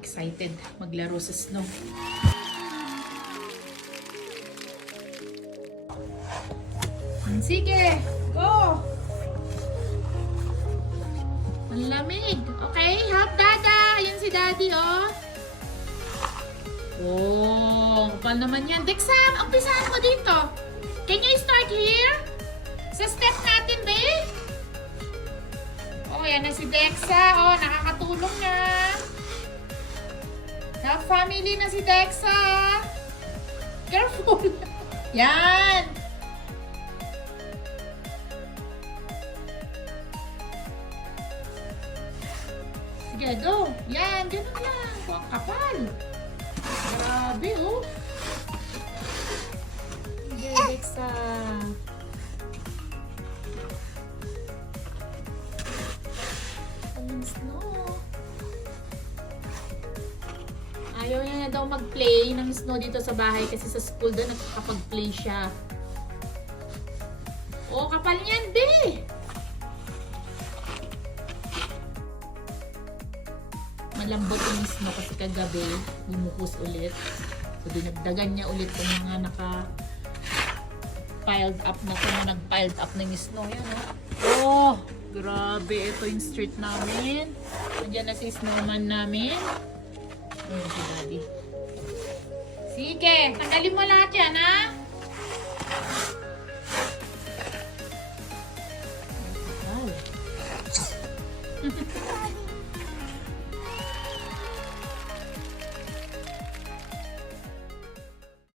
excited maglaro sa snow. Sige, go! Ang lamig. Okay, help Dada. Ayan si Daddy, oh. Oh, kapal naman yan. Dexa, umpisahan mo dito. Can you start here? Sa step natin, babe? Oh, yan na si Dexa. Oh, nakakatulong na. Help family na si Dexa. Careful. Yan. Sige, go. Yan, ganun lang. Huwag kapal. Grabe, oh. Sige, Dexa. Ang snow. Ayaw niya na daw mag-play ng snow dito sa bahay kasi sa school doon nakakapag-play siya. Oh, kapal niyan, be! Malambot yung snow kasi kagabi, bumuhos ulit. So, dinagdagan niya ulit yung mga naka-piled up na kung nag-piled up na yung snow. Yan, oh! Grabe, ito yung street namin. Nandiyan na si snowman namin. Ayan si Daddy. Sige, tanggalin mo lahat yan, ha?